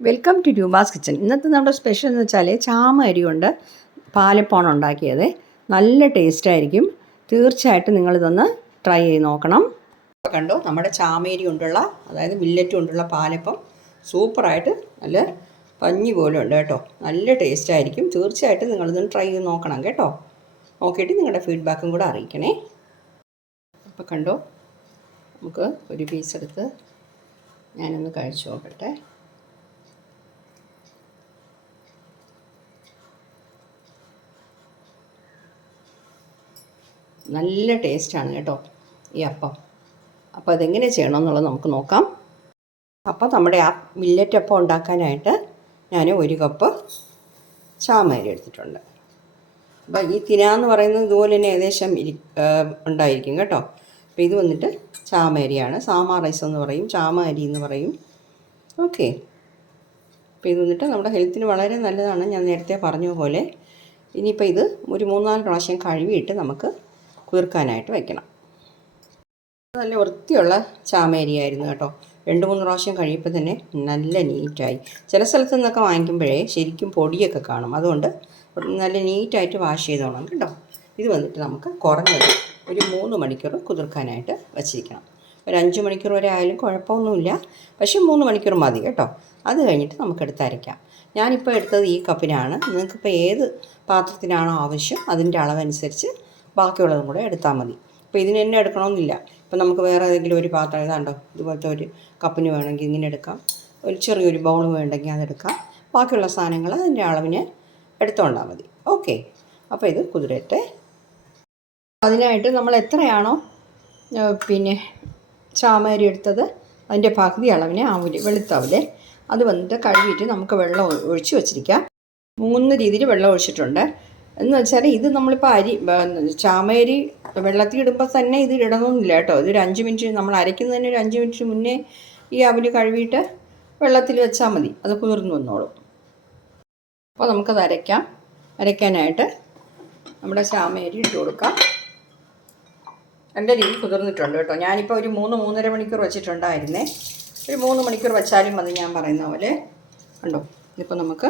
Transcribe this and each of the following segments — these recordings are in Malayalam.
Welcome to Roopa's kitchen. ഇന്നത്തെ നമ്മുടെ സ്പെഷ്യൽ എന്ന് വെച്ചാൽ ചാമ അരി കൊണ്ട് പാലപ്പമാണ് ഉണ്ടാക്കിയത്. നല്ല ടേസ്റ്റ് ആയിരിക്കും. തീർച്ചയായിട്ടും നിങ്ങളിതൊന്ന് ട്രൈ ചെയ്ത് നോക്കണം. കണ്ടോ, നമ്മുടെ ചാമേരി കൊണ്ടുള്ള, അതായത് മില്ലറ്റ് കൊണ്ടുള്ള പാലപ്പം സൂപ്പറായിട്ട് നല്ല പഞ്ഞി പോലെ ഉണ്ട് കേട്ടോ. നല്ല ടേസ്റ്റ് ആയിരിക്കും. തീർച്ചയായിട്ടും നിങ്ങളിതൊന്ന് ട്രൈ ചെയ്ത് നോക്കണം കേട്ടോ. നോക്കിയിട്ട് നിങ്ങളുടെ ഫീഡ്ബാക്കും കൂടെ അറിയിക്കണേ. അപ്പോൾ കണ്ടോ, നമുക്ക് ഒരു പീസ് എടുത്ത് ഞാനൊന്ന് കഴിച്ചു നോക്കട്ടെ. നല്ല ടേസ്റ്റാണ് കേട്ടോ ഈ അപ്പം. അപ്പോൾ അതെങ്ങനെ ചെയ്യണമെന്നുള്ളത് നമുക്ക് നോക്കാം. അപ്പോൾ നമ്മുടെ ആ മില്ലറ്റ് അപ്പം ഉണ്ടാക്കാനായിട്ട് ഞാൻ 1 കപ്പ് ചാമരി എടുത്തിട്ടുണ്ട്. അപ്പോൾ ഈ തിനാന്ന് പറയുന്നത് ഇതുപോലെ തന്നെ ഏകദേശം ഉണ്ടായിരിക്കും കേട്ടോ. അപ്പോൾ ഇത് വന്നിട്ട് ചാമരിയാണ്. സാമാ റൈസ് എന്ന് പറയും, ചാമ അരി എന്ന് പറയും. ഓക്കെ. അപ്പോൾ ഇത് വന്നിട്ട് നമ്മുടെ ഹെൽത്തിന് വളരെ നല്ലതാണ്, ഞാൻ നേരത്തെ പറഞ്ഞ പോലെ. ഇനിയിപ്പോൾ ഇത് ഒരു 3-4 പ്രാവശ്യം കഴുകിയിട്ട് നമുക്ക് കുതിർക്കാനായിട്ട് വയ്ക്കണം. നല്ല വൃത്തിയുള്ള ചാമേരിയായിരുന്നു കേട്ടോ. 2-3 പ്രാവശ്യം കഴിയുമ്പോൾ തന്നെ നല്ല നീറ്റായി. ചില സ്ഥലത്തു നിന്നൊക്കെ വാങ്ങിക്കുമ്പോഴേ ശരിക്കും പൊടിയൊക്കെ കാണും. അതുകൊണ്ട് നല്ല നീറ്റായിട്ട് വാഷ് ചെയ്തോണം കേട്ടോ. ഇത് വന്നിട്ട് നമുക്ക് കുറഞ്ഞത് ഒരു 3 മണിക്കൂർ കുതിർക്കാനായിട്ട് വച്ചിരിക്കണം. ഒരു 5 മണിക്കൂർ വരെ ആയാലും കുഴപ്പമൊന്നുമില്ല, പക്ഷേ 3 മണിക്കൂർ മതി കേട്ടോ. അത് കഴിഞ്ഞിട്ട് നമുക്കെടുത്ത് അരയ്ക്കാം. ഞാനിപ്പോൾ എടുത്തത് ഈ കപ്പിനാണ്. നിങ്ങൾക്കിപ്പോൾ ഏത് പാത്രത്തിനാണോ ആവശ്യം അതിൻ്റെ അളവനുസരിച്ച് ബാക്കിയുള്ളതും കൂടെ എടുത്താൽ മതി. അപ്പോൾ ഇതിന് തന്നെ എടുക്കണമെന്നില്ല. ഇപ്പോൾ നമുക്ക് വേറെ ഏതെങ്കിലും ഒരു പാത്രം ഇതാണ്ടോ, ഇതുപോലത്തെ ഒരു കപ്പിന് വേണമെങ്കിൽ ഇങ്ങനെ എടുക്കാം. ഒരു ചെറിയൊരു ബൗൾ വേണമെങ്കിൽ അതെടുക്കാം. ബാക്കിയുള്ള സാധനങ്ങൾ അതിൻ്റെ അളവിന് എടുത്തുകൊണ്ടാൽ മതി. ഓക്കെ. അപ്പോൾ ഇത് കുതിരട്ടെ. അതിനായിട്ട് നമ്മൾ എത്രയാണോ ചാമരി എടുത്തത് അതിൻ്റെ പകുതി അളവിന് ആവില്ല, വെളുത്താവില്ലേ, അത് വന്നിട്ട് കഴുകിയിട്ട് നമുക്ക് വെള്ളം ഒഴിച്ച് വെച്ചിരിക്കാം. 3 രീതിയിൽ വെള്ളം ഒഴിച്ചിട്ടുണ്ട്. എന്ന് വെച്ചാൽ ഇത് നമ്മളിപ്പോൾ ചാമരി വെള്ളത്തിൽ ഇടുമ്പോൾ തന്നെ ഇത് ഇടണമെന്നില്ല കേട്ടോ. ഇതൊരു 5 മിനിറ്റ്, നമ്മൾ അരയ്ക്കുന്നതിന് ഒരു 5 മിനിറ്റ് മുന്നേ ഈ അവിൽ കഴുകിയിട്ട് വെള്ളത്തിൽ വെച്ചാൽ മതി, അത് കുതിർന്ന് വന്നോളും. അപ്പോൾ നമുക്കത് അരയ്ക്കാനായിട്ട് നമ്മുടെ ചാമരി ഇട്ട് കൊടുക്കാം. നല്ല രീതിയിൽ കുതിർന്നിട്ടുണ്ട് കേട്ടോ. ഞാനിപ്പോൾ ഒരു 3-3.5 മണിക്കൂർ വെച്ചിട്ടുണ്ടായിരുന്നേ. ഒരു 3 മണിക്കൂർ വെച്ചാലും മതി, ഞാൻ പറയുന്ന പോലെ. കണ്ടോ, ഇതിപ്പോൾ നമുക്ക്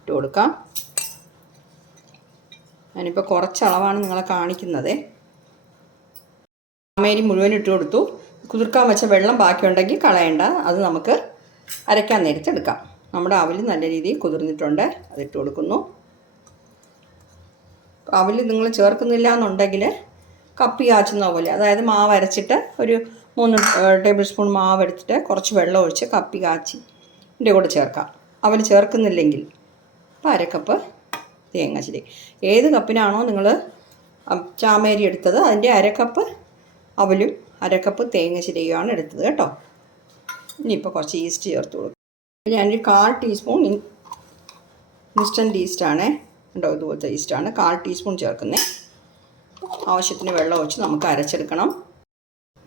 ഇട്ട് കൊടുക്കാം. ഞാനിപ്പോൾ കുറച്ച് അളവാണ് നിങ്ങളെ കാണിക്കുന്നത്. ചാമേരി മുഴുവൻ ഇട്ട് കൊടുത്തു. കുതിർക്കാൻ വെച്ച വെള്ളം ബാക്കിയുണ്ടെങ്കിൽ കളയണ്ട, അത് നമുക്ക് അരയ്ക്കാൻ നേരത്ത് എടുക്കാം. നമ്മുടെ അവൽ നല്ല രീതിയിൽ കുതിർന്നിട്ടുണ്ട്, അതിട്ട് കൊടുക്കുന്നു. അവൽ നിങ്ങൾ ചേർക്കുന്നില്ല എന്നുണ്ടെങ്കിൽ കപ്പി കാച്ചുന്ന പോലെ, അതായത് മാവ് അരച്ചിട്ട് ഒരു 3 ടേബിൾ സ്പൂൺ മാവ് എടുത്തിട്ട് കുറച്ച് വെള്ളം ഒഴിച്ച് കപ്പി കാച്ചി ഇതിൻ്റെ കൂടെ ചേർക്കാം. അവൽ ചേർക്കുന്നില്ലെങ്കിൽ അപ്പോൾ 1/2 കപ്പ് തേങ്ങാച്ചിരി. ഏത് കപ്പിനാണോ നിങ്ങൾ ചാമേരി എടുത്തത് അതിൻ്റെ 1/2 കപ്പ് അവലും 1/2 കപ്പ് തേങ്ങാച്ചിരിയുമാണ് എടുത്തത് കേട്ടോ. ഇനിയിപ്പോൾ കുറച്ച് ഈസ്റ്റ് ചേർത്ത് കൊടുക്കും. ഞാനൊരു 1/4 ടീസ്പൂൺ ഇൻസ്റ്റൻറ്റ് ഈസ്റ്റാണ് കേട്ടോ, ഇതുപോലത്തെ ഈസ്റ്റാണ്. 1/4 ടീസ്പൂൺ ചേർക്കുന്നത്. ആവശ്യത്തിന് വെള്ളം ഒഴിച്ച് നമുക്ക് അരച്ചെടുക്കണം.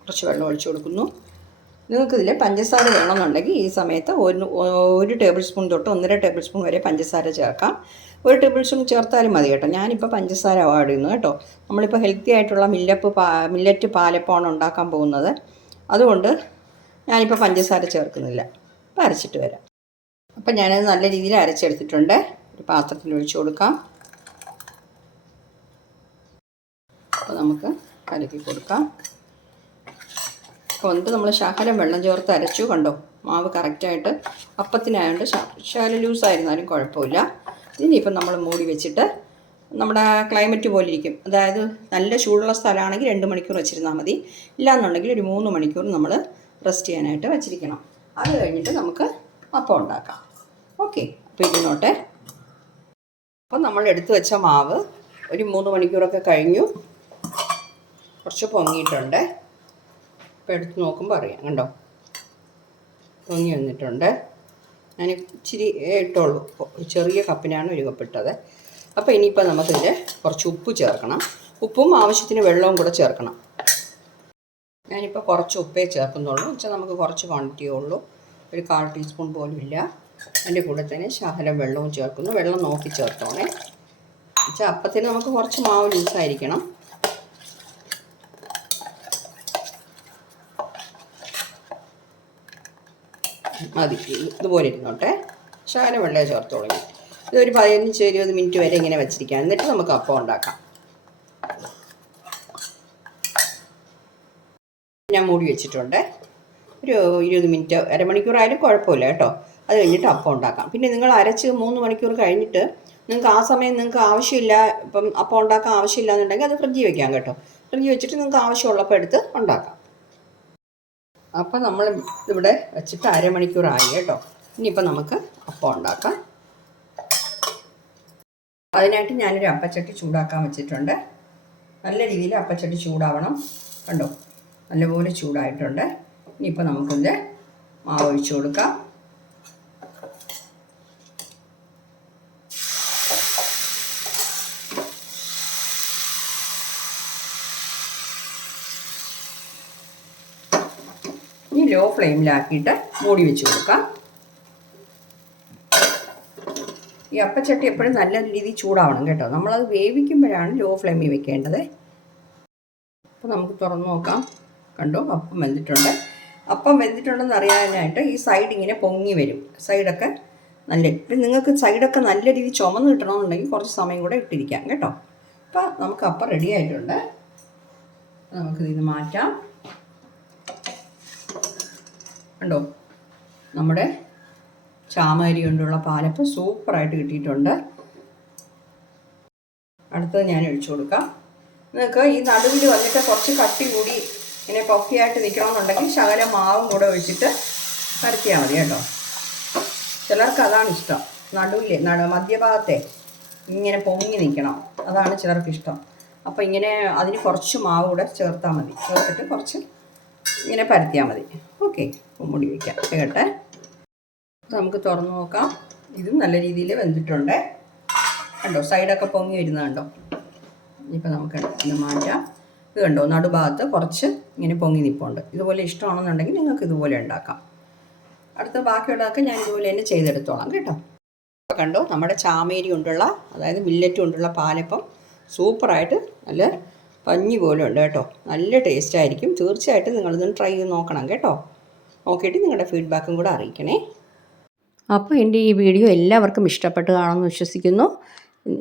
കുറച്ച് വെള്ളം ഒഴിച്ച് കൊടുക്കുന്നു. നിങ്ങൾക്കിതിൽ പഞ്ചസാര വേണമെന്നുണ്ടെങ്കിൽ ഈ സമയത്ത് 1 ടേബിൾ സ്പൂൺ തൊട്ട് 1.5 ടേബിൾ സ്പൂൺ വരെ പഞ്ചസാര ചേർക്കാം. 1 ടേബിൾ സ്പൂൺ ചേർത്താലും മതി കേട്ടോ. ഞാനിപ്പോൾ പഞ്ചസാര അവോയ്ഡ് ചെയ്യുന്നു കേട്ടോ. നമ്മളിപ്പോൾ ഹെൽത്തി ആയിട്ടുള്ള മില്ലറ്റ് പാലപ്പമാണ് ഉണ്ടാക്കാൻ പോകുന്നത്. അതുകൊണ്ട് ഞാനിപ്പോൾ പഞ്ചസാര ചേർക്കുന്നില്ല. അപ്പോൾ അരച്ചിട്ട് വരാം. അപ്പം ഞാനത് നല്ല രീതിയിൽ അരച്ചെടുത്തിട്ടുണ്ട്. ഒരു പാത്രത്തിൽ ഒഴിച്ച് കൊടുക്കാം. അപ്പോൾ നമുക്ക് കലക്കി കൊടുക്കാം. അപ്പോൾ വന്നിട്ട് നമ്മൾ ശകലം വെള്ളം ചേർത്ത് അരച്ചു. കണ്ടോ, മാവ് കറക്റ്റായിട്ട് അപ്പത്തിനായതുകൊണ്ട് ശകലം ലൂസായിരുന്നാലും കുഴപ്പമില്ല. ഇനിയിപ്പം നമ്മൾ മൂടി വെച്ചിട്ട് നമ്മുടെ ക്ലൈമറ്റ് പോലെ ഇരിക്കും. അതായത് നല്ല ചൂടുള്ള സ്ഥലമാണെങ്കിൽ 2 മണിക്കൂർ വെച്ചിരുന്നാൽ മതി. ഇല്ലയെന്നുണ്ടെങ്കിൽ ഒരു 3 മണിക്കൂർ നമ്മൾ റെസ്റ്റ് ചെയ്യാനായിട്ട് വെച്ചിരിക്കണം. അത് കഴിഞ്ഞിട്ട് നമുക്ക് അപ്പം ഉണ്ടാക്കാം. ഓക്കെ. അപ്പോൾ ഇരുന്നോട്ടെ. അപ്പോൾ നമ്മൾ എടുത്തു വെച്ച മാവ് ഒരു 3 മണിക്കൂറൊക്കെ കഴിഞ്ഞു. കുറച്ച് പൊങ്ങിയിട്ടുണ്ട്. ഇപ്പോൾ എടുത്ത് നോക്കുമ്പോൾ അറിയാം. കണ്ടോ, പൊങ്ങി വന്നിട്ടുണ്ട്. ഞാൻ ഇച്ചിരി ഇട്ടുള്ളൂ, ചെറിയ കപ്പിനാണ് 1 കപ്പ് ഇട്ടത്. അപ്പോൾ ഇനിയിപ്പോൾ നമുക്കിതിൽ കുറച്ച് ഉപ്പ് ചേർക്കണം. ഉപ്പും ആവശ്യത്തിന് വെള്ളവും കൂടെ ചേർക്കണം. ഞാനിപ്പോൾ കുറച്ച് ഉപ്പേ ചേർക്കുന്നുള്ളൂ. വെച്ചാൽ നമുക്ക് കുറച്ച് ക്വാണ്ടിറ്റിയേ ഉള്ളൂ, ഒരു 1/4 ടീസ്പൂൺ പോലും ഇല്ല. അതിൻ്റെ കൂടെ തന്നെ ശകലം വെള്ളവും ചേർക്കുന്നു. വെള്ളം നോക്കി ചേർത്തോണേ. വെച്ചാൽ അപ്പത്തിന് നമുക്ക് കുറച്ച് മാവ് ലൂസായിരിക്കണം. മതി, ഇതുപോലെ ഇരുന്നോട്ടെ. ശകലം വെള്ളമേ ചേർത്തോളൂ. ഇതൊരു 15-20 മിനിറ്റ് വരെ ഇങ്ങനെ വെച്ചിരിക്കാം. എന്നിട്ട് നമുക്ക് അപ്പം ഉണ്ടാക്കാം. ഞാൻ മൂടി വെച്ചിട്ടുണ്ട്. ഒരു 20 മിനിറ്റ്, അരമണിക്കൂറായാലും കുഴപ്പമില്ല കേട്ടോ. അത് കഴിഞ്ഞിട്ട് അപ്പം ഉണ്ടാക്കാം. പിന്നെ നിങ്ങൾ അരച്ച് 3 മണിക്കൂർ കഴിഞ്ഞിട്ട് നിങ്ങൾക്ക് ആ സമയം നിങ്ങൾക്ക് ആവശ്യമില്ല, ഇപ്പം അപ്പം ഉണ്ടാക്കാൻ ആവശ്യമില്ല എന്നുണ്ടെങ്കിൽ അത് ഫ്രിഡ്ജിൽ വെക്കാം കേട്ടോ. ഫ്രിഡ്ജിൽ വെച്ചിട്ട് നിങ്ങൾക്ക് ആവശ്യമുള്ളപ്പോൾ എടുത്ത് ഉണ്ടാക്കാം. അപ്പം നമ്മൾ ഇവിടെ വെച്ചിട്ട് അരമണിക്കൂറായി കേട്ടോ. ഇനിയിപ്പോൾ നമുക്ക് അപ്പം ഉണ്ടാക്കാം. അതിനായിട്ട് ഞാനൊരു അപ്പച്ചട്ടി ചൂടാക്കാൻ വെച്ചിട്ടുണ്ട്. നല്ല രീതിയിൽ അപ്പച്ചട്ടി ചൂടാവണം. കണ്ടോ, നല്ലപോലെ ചൂടായിട്ടുണ്ട്. ഇനിയിപ്പോൾ നമുക്കിത് മാവ് ഒഴിച്ചു കൊടുക്കാം. ഇനി ലോ ഫ്ലെയിമിലാക്കിയിട്ട് മൂടി വെച്ച് കൊടുക്കാം. ഈ അപ്പച്ചട്ടി എപ്പോഴും നല്ല രീതിയിൽ ചൂടാവണം കേട്ടോ. നമ്മളത് വേവിക്കുമ്പോഴാണ് ലോ ഫ്ലെയിമിൽ വെക്കേണ്ടത്. അപ്പോൾ നമുക്ക് തുറന്ന് നോക്കാം. കണ്ടോ, അപ്പം വെന്തിട്ടുണ്ട്. അപ്പം വെന്തിട്ടുണ്ടെന്ന് അറിയാനായിട്ട് ഈ സൈഡ് ഇങ്ങനെ പൊങ്ങി വരും. സൈഡൊക്കെ നിങ്ങൾക്ക് സൈഡൊക്കെ നല്ല രീതിയിൽ ചുമന്ന് കിട്ടണമെന്നുണ്ടെങ്കിൽ കുറച്ച് സമയം കൂടെ ഇട്ടിരിക്കാം കേട്ടോ. അപ്പോൾ നമുക്ക് അപ്പം റെഡി ആയിട്ടുണ്ട്. നമുക്കിതിന് മാറ്റാം. കണ്ടോ, നമ്മുടെ ചാമരി കൊണ്ടുള്ള പാലപ്പം സൂപ്പറായിട്ട് കിട്ടിയിട്ടുണ്ട്. അടുത്തത് ഞാൻ ഒഴിച്ചു കൊടുക്കാം. നിങ്ങൾക്ക് ഈ നടുവിൽ വന്നിട്ട് കുറച്ച് കട്ടി കൂടി ഇങ്ങനെ പഫിയായിട്ട് നിൽക്കണമെന്നുണ്ടെങ്കിൽ ശകലം മാവും കൂടെ ഒഴിച്ചിട്ട് പരത്തിയാൽ മതി കേട്ടോ. ചിലർക്ക് അതാണ് ഇഷ്ടം. മധ്യഭാഗത്തെ ഇങ്ങനെ പൊങ്ങി നിൽക്കണം, അതാണ് ചിലർക്ക് ഇഷ്ടം. അപ്പോൾ ഇങ്ങനെ അതിന് കുറച്ച് മാവ് കൂടെ ചേർത്താൽ മതി. ചേർത്തിട്ട് കുറച്ച് ഇങ്ങനെ പരത്തിയാൽ മതി. ഓക്കെ, മൂടി വയ്ക്കാം കേട്ടെ. നമുക്ക് തുറന്ന് നോക്കാം. ഇതും നല്ല രീതിയിൽ വെന്തിട്ടുണ്ട്. കണ്ടോ, സൈഡൊക്കെ പൊങ്ങി വരുന്നത് കണ്ടോ. ഇനിയിപ്പോൾ നമുക്ക് ഇത് മാറ്റാം. ഇത് കണ്ടോ, നടുഭാഗത്ത് കുറച്ച് ഇങ്ങനെ പൊങ്ങി നിൽപ്പുണ്ട്. ഇതുപോലെ ഇഷ്ടമാണെന്നുണ്ടെങ്കിൽ നിങ്ങൾക്ക് ഇതുപോലെ ഉണ്ടാക്കാം. അടുത്ത ബാക്കിയുള്ളതൊക്കെ ഞാൻ ഇതുപോലെ തന്നെ ചെയ്തെടുത്തോളാം കേട്ടോ. അപ്പോൾ കണ്ടോ, നമ്മുടെ ചാമേരി കൊണ്ടുള്ള, അതായത് മില്ലറ്റ് കൊണ്ടുള്ള പാലപ്പം സൂപ്പറായിട്ട് നല്ല പഞ്ഞി പോലെ ഉണ്ട് കേട്ടോ. നല്ല ടേസ്റ്റ് ആയിരിക്കും. തീർച്ചയായിട്ടും നിങ്ങളിതൊന്ന് ട്രൈ ചെയ്ത് നോക്കണം കേട്ടോ. നോക്കിയിട്ട് നിങ്ങളുടെ ഫീഡ്ബാക്കും കൂടെ അറിയിക്കണേ. അപ്പോൾ എൻ്റെ ഈ വീഡിയോ എല്ലാവർക്കും ഇഷ്ടപ്പെട്ട് കാണുമെന്ന് വിശ്വസിക്കുന്നു.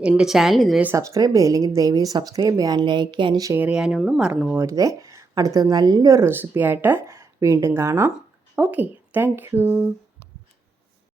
എൻ്റെ ചാനൽ ഇതുവരെ സബ്സ്ക്രൈബ് ചെയ്തില്ലെങ്കിൽ ദയവായി സബ്സ്ക്രൈബ് ചെയ്യാനും ലൈക്ക് ചെയ്യാനും ഷെയർ ചെയ്യാനൊന്നും മറന്നു പോകരുതേ. അടുത്തത് നല്ലൊരു റെസിപ്പിയായിട്ട് വീണ്ടും കാണാം. Okay, thank you.